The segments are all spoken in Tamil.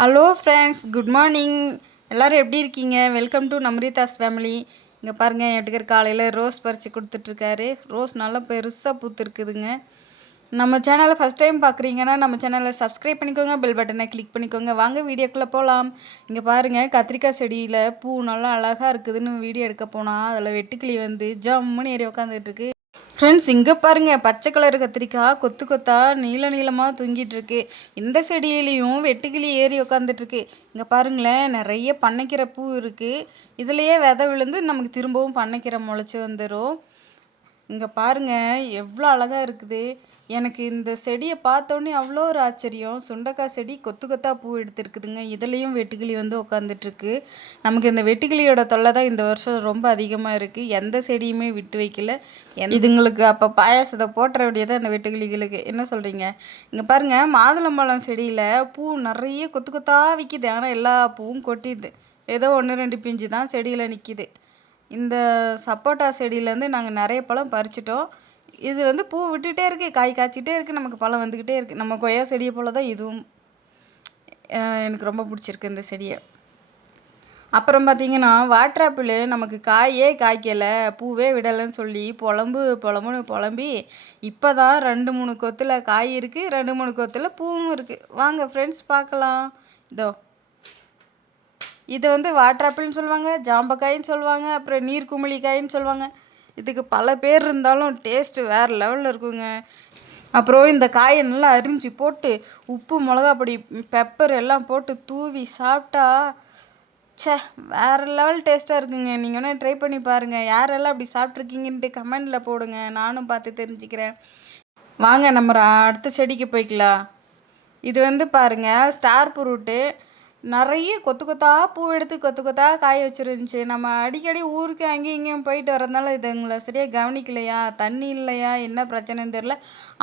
ஹலோ ஃப்ரெண்ட்ஸ் குட் மார்னிங் எல்லோரும் எப்படி இருக்கீங்க? வெல்கம் டு நம்ரிதாஸ் ஃபேமிலி இங்கே பாருங்கள் என் காலையில் ரோஸ் பறித்து கொடுத்துட்ருக்காரு. ரோஸ் நல்லா பெருசாக பூத்துருக்குதுங்க. நம்ம சேனலை ஃபஸ்ட் டைம் பார்க்குறீங்கன்னா நம்ம சேனலை சப்ஸ்கிரைப் பண்ணிக்கோங்க பெல் பட்டனை கிளிக் பண்ணிக்கோங்க. வாங்க வீடியோக்குள்ளே போகலாம் இங்கே பாருங்கள் கத்திரிக்காய் செடியில் பூ நல்லா அழகாக இருக்குதுன்னு வீடியோ எடுக்க போனால் அதில் வெட்டுக்கிளி வந்து ஜம்முன்னு ஏறி உட்காந்துட்டு ஃப்ரெண்ட்ஸ் இங்கே பாருங்க பச்சை கலர் கத்திரிக்காய் கொத்து கொத்தா நீள நீளமாக தூங்கிட்டுருக்கு இந்த செடியிலையும் வெட்டுக்கிளி ஏறி உக்காந்துட்டுருக்கு இங்கே பாருங்களேன் நிறைய பண்ணைக்கிற பூ இருக்குது இதுலேயே விதை விழுந்து நமக்கு திரும்பவும் பண்ணைக்கிற முளைச்சி வந்துடும் இங்கே பாருங்க எவ்வளோ அழகாக இருக்குது. எனக்கு இந்த செடியை பார்த்தோன்னே அவ்வளோ ஒரு ஆச்சரியம். சுண்டக்காய் செடி கொத்து கொத்தா பூ எடுத்துருக்குதுங்க. இதுலேயும் வெட்டுக்கிளி வந்து உட்காந்துட்ருக்கு நமக்கு இந்த வெட்டுக்கிளியோட தொல்லை தான் இந்த வருஷம் ரொம்ப அதிகமாக இருக்குது எந்த செடியுமே விட்டு வைக்கல. இதுங்களுக்கு அப்போ பாயாசத்தை போட்டுற வேண்டியது இந்த வெட்டுக்கிளிகளுக்கு. என்ன சொல்கிறீங்க இங்கே பாருங்கள் மாதுளம்பழம் செடியில் பூ நிறைய கொத்து கொத்தாக விற்கிது ஆனால் எல்லா பூவும் கொட்டிடுது. ஏதோ ஒன்று ரெண்டு பிஞ்சு தான் செடியில் நிற்கிது இந்த சப்போட்டா செடியிலேருந்து நாங்கள் நிறைய பழம் பறிச்சிட்டோம். இது வந்து பூ விட்டுட்டே இருக்குது காய் காய்ச்சிட்டே இருக்குது நமக்கு பழம் வந்துக்கிட்டே இருக்குது நம்ம கொய்யா செடியை போல தான் இதுவும் எனக்கு ரொம்ப பிடிச்சிருக்கு இந்த செடியை. அப்புறம் பார்த்திங்கன்னா வாட்டர் ஆப்பிள் நமக்கு காயே காய்க்கலை பூவே விடலைன்னு சொல்லி புலம்பு புலம்புன்னு புலம்பி இப்போ தான் ரெண்டு மூணு கொத்தில் காய் இருக்குது ரெண்டு மூணு கொத்தில் பூவும் இருக்குது வாங்க ஃப்ரெண்ட்ஸ் பார்க்கலாம். இதோ. இதை வந்து வாட்டர் ஆப்பிள்னு சொல்லுவாங்க ஜாம்பக்காயின்னு சொல்லுவாங்க அப்புறம் நீர்க்குமிழிக்காயின்னு சொல்லுவாங்க. இதுக்கு பல பேர் இருந்தாலும் டேஸ்ட்டு வேறு லெவலில் இருக்குங்க. அப்புறம் இந்த காயை நல்லா அரிஞ்சு போட்டு உப்பு மிளகா பொடி பெப்பர் எல்லாம் போட்டு தூவி சாப்பிட்டா ச்சே வேறு லெவல் டேஸ்ட்டாக இருக்குங்க. நீங்கள் வேணால் ட்ரை பண்ணி பாருங்கள் யாரெல்லாம் அப்படி சாப்பிட்ருக்கீங்கன்ட்டு கமெண்டில் போடுங்க. நானும் பார்த்து தெரிஞ்சுக்கிறேன். வாங்க நம்ம அடுத்த செடிக்கு போய்க்கலாம். இது வந்து பாருங்க ஸ்டார் புரூட்டு நிறைய கொத்து கொத்தா பூ எடுத்து கொத்து கொத்தா காய வச்சுருந்துச்சு. நம்ம அடிக்கடி ஊருக்கு அங்கேயும் இங்கேயும் போயிட்டு வரதுனால இது எங்களை சரியாக கவனிக்கலையா? தண்ணி இல்லையா? என்ன பிரச்சனைன்னு தெரில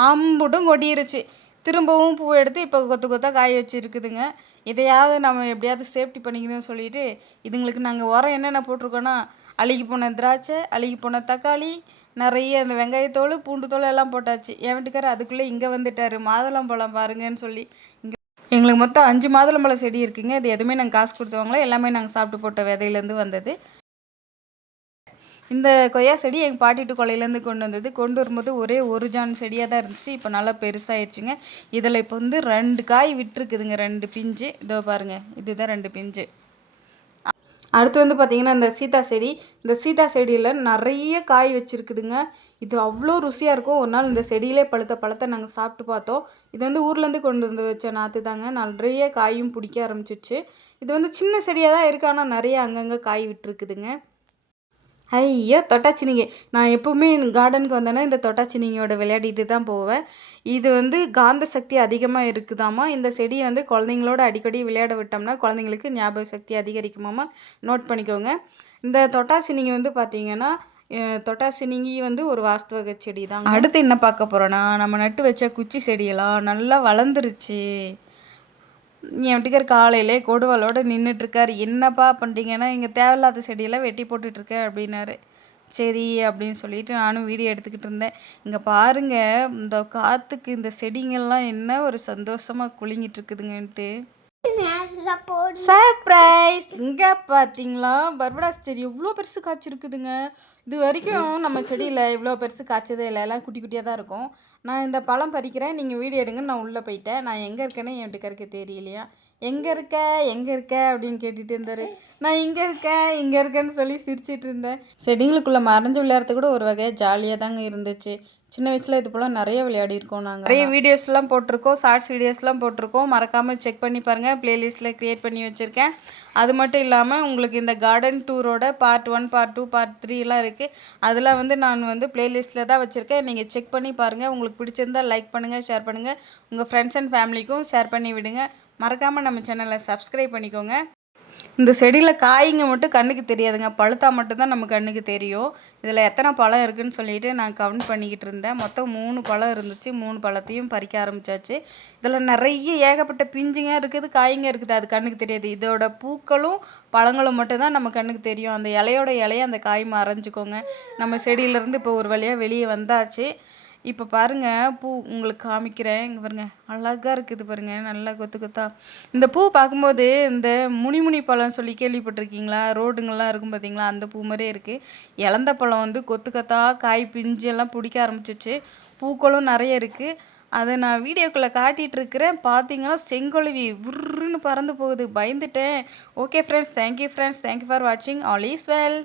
அம்புட்டும் கொட்டிருச்சு. திரும்பவும் பூ எடுத்து இப்போ கொத்து கொத்தா காய வச்சுருக்குதுங்க. இதையாவது நம்ம எப்படியாவது சேஃப்டி பண்ணிக்கணும்னு சொல்லிட்டு இதுங்களுக்கு நாங்கள் உரம் என்னென்ன போட்டிருக்கோன்னா அழுகி போன திராட்சை அழுகி போன தக்காளி நிறைய அந்த வெங்காயத்தோல் பூண்டு தோல் எல்லாம் போட்டாச்சு. என் வீட்டுக்காரர் அதுக்குள்ளே இங்கே வந்துட்டாரு. மாதுளம்பழம் பாருங்கன்னு சொல்லி இங்கே எங்களுக்கு மொத்தம் அஞ்சு மாதுளம்பழம் செடி இருக்குங்க. இது எதுவுமே நாங்கள் காசு கொடுத்து வாங்கல. எல்லாமே நாங்கள் சாப்பிட்டு போட்ட விதையிலேருந்து வந்தது. இந்த கொய்யா செடி எங்கள் பாட்டிட்டு கொலையிலேருந்து கொண்டு வந்தது. கொண்டு வரும்போது ஒரே ஒரு ஜான் செடியாக தான் இருந்துச்சு. இப்போ நல்லா பெருசாகிடுச்சுங்க இதில் இப்போ வந்து ரெண்டு காய் விட்டுருக்குதுங்க. ரெண்டு பிஞ்சு. இதோ பாருங்க. இதுதான் ரெண்டு பிஞ்சு. அடுத்து வந்து பார்த்திங்கன்னா இந்த சீதா செடி. இந்த சீதா செடியில் நிறைய காய் வச்சுருக்குதுங்க. இது அவ்வளோ ருசியாக இருக்கும். ஒரு நாள் இந்த செடியிலே பழுத்த பழத்தை நாங்கள் சாப்பிட்டு பார்த்தோம். இது வந்து ஊர்லேருந்து கொண்டு வந்து வச்ச நாற்று தாங்க. நிறைய காயும் பிடிக்க ஆரம்பிச்சிச்சு. இது வந்து சின்ன செடியாக தான் இருக்குது ஆனால் நிறைய அங்கங்கே காய் விட்டுருக்குதுங்க. ஐயோ தொட்டாச்சினிங்க. நான் எப்போவுமே கார்டனுக்கு வந்தேன்னா இந்த தொட்டாச்சினிங்கோட விளையாடிட்டு தான் போவேன். இது வந்து காந்த சக்தி அதிகமாக இருக்குதாமா? இந்த செடியை வந்து குழந்தைங்களோட அடிக்கடி விளையாட விட்டோம்னா குழந்தைங்களுக்கு ஞாபக சக்தி அதிகரிக்குமாமா? நோட் பண்ணிக்கோங்க. இந்த தொட்டாசினிங்க வந்து பார்த்தீங்கன்னா தொட்டாசினிங்கி வந்து ஒரு வாஸ்துவக செடி தான் அடுத்து என்ன பார்க்க போகிறோன்னா நம்ம நட்டு வச்ச குச்சி செடியெல்லாம் நல்லா வளர்ந்துருச்சு. என் வீட்டுக்கார் காலையிலே கொடுவலோட நின்றுட்டுருக்கார் என்னப்பா பண்ணுறீங்கன்னா இங்கே தேவையில்லாத செடியெல்லாம் வெட்டி போட்டுட்ருக்கேன் அப்படின்னாரு. சரி அப்படின்னு சொல்லிட்டு நானும் வீடியோ எடுத்துக்கிட்டு இருந்தேன். இங்கே பாருங்கள் இந்த காற்றுக்கு இந்த செடிங்கள்லாம் என்ன ஒரு சந்தோஷமாக குலுங்கிட்டு இருக்குதுங்கன்ட்டு சர்ப்ரைஸ் இங்கே பார்த்தீங்களா பர்படாஸ் செடி எவ்வளோ பெருசு காய்ச்சிருக்குதுங்க. இது வரைக்கும் நம்ம செடியில் இவ்வளோ பெருசு காய்ச்சதே இல்லை. எல்லாம் குட்டி குட்டியாக தான் இருக்கும். நான் இந்த பழம் பறிக்கிறேன். நீங்கள் வீடியோ எடுங்கன்னு நான் உள்ளே போயிட்டேன். நான் எங்கே இருக்கேன்னு என் வீட்டுக்காருக்கு தெரியலையா? எங்கே இருக்க? எங்கே இருக்க? அப்படின்னு கேட்டுட்டு இருந்தார். நான் இங்கே இருக்கேன். இங்கே இருக்கேன்னு சொல்லி சிரிச்சிட்டு இருந்தேன். செடிங்களுக்குள்ளே மறைஞ்சு விளையாடுறது கூட ஒரு வகையாக ஜாலியாக தாங்க இருந்துச்சு. சின்ன வயசில் இது போல் நிறைய விளையாடிருக்கோம் நாங்கள் நிறைய வீடியோஸ்லாம் போட்டிருக்கோம். ஷார்ட்ஸ் வீடியோஸ்லாம் போட்டிருக்கோம். மறக்காமல் செக் பண்ணி பாருங்கள் ப்ளேலிஸ்ட்டில் க்ரியேட் பண்ணி வச்சுருக்கேன். அது மட்டும் இல்லாமல் உங்களுக்கு இந்த garden டூரோட part one part two part த்ரீலாம் இருக்குது அதெல்லாம் வந்து நான் வந்து ப்ளேலிஸ்ட்டில் தான் வச்சுருக்கேன். நீங்கள் செக் பண்ணி பாருங்கள் உங்களுக்கு பிடிச்சிருந்தா லைக் பண்ணுங்கள் ஷேர் பண்ணுங்கள் உங்கள் ஃப்ரெண்ட்ஸ் அண்ட் ஃபேமிலிக்கும் ஷேர் பண்ணி விடுங்க. மறக்காமல் நம்ம சேனலை சப்ஸ்கிரைப் பண்ணிக்கோங்க. இந்த செடியில் காய்ங்க மட்டும் கண்ணுக்கு தெரியாதுங்க. பழுத்தா மட்டும்தான் நம்ம கண்ணுக்கு தெரியும். இதில் எத்தனை பழம் இருக்குன்னு சொல்லிட்டு நான் கவுண்ட் பண்ணிக்கிட்டு இருந்தேன். மொத்தம் மூணு பழம் இருந்துச்சு. மூணு பழத்தையும் பறிக்க ஆரம்பிச்சாச்சு. இதில் நிறைய ஏகப்பட்ட பிஞ்சுங்க இருக்குது காய்ங்க இருக்குது. அது கண்ணுக்கு தெரியாது. இதோட பூக்களும் பழங்களும் மட்டும்தான் நம்ம கண்ணுக்கு தெரியும். அந்த இலையோட இலையை அந்த காய் மறைஞ்சிக்கோங்க. நம்ம செடியிலேருந்து இப்போ ஒரு வழியாக வெளியே வந்தாச்சு. இப்போ பாருங்க பூ உங்களுக்கு காமிக்கிறேன். இங்கே பாருங்க அழகாக இருக்குது பாருங்க நல்லா கொத்து கொத்தா. இந்த பூ பார்க்கும்போது இந்த முனிமுனி பழம் சொல்லி கேள்விப்பட்டிருக்கீங்களா? ரோடுங்கள்லாம் இருக்கும் பார்த்தீங்களா அந்த பூ மாதிரியே இருக்குது இலந்த பழம் வந்து கொத்து கொத்தா காய் பிஞ்சு எல்லாம் பிடிக்க ஆரம்பிச்சிச்சு. பூக்களும் நிறைய இருக்குது அதை நான் வீடியோக்குள்ளே காட்டிகிட்டு இருக்கிறேன். பார்த்தீங்கன்னா செங்கொழுவி உருன்னு பறந்து போகுது. பயந்துட்டேன். Okay friends thank you friends thank you for வாட்சிங் ஆல் இஸ் வெல்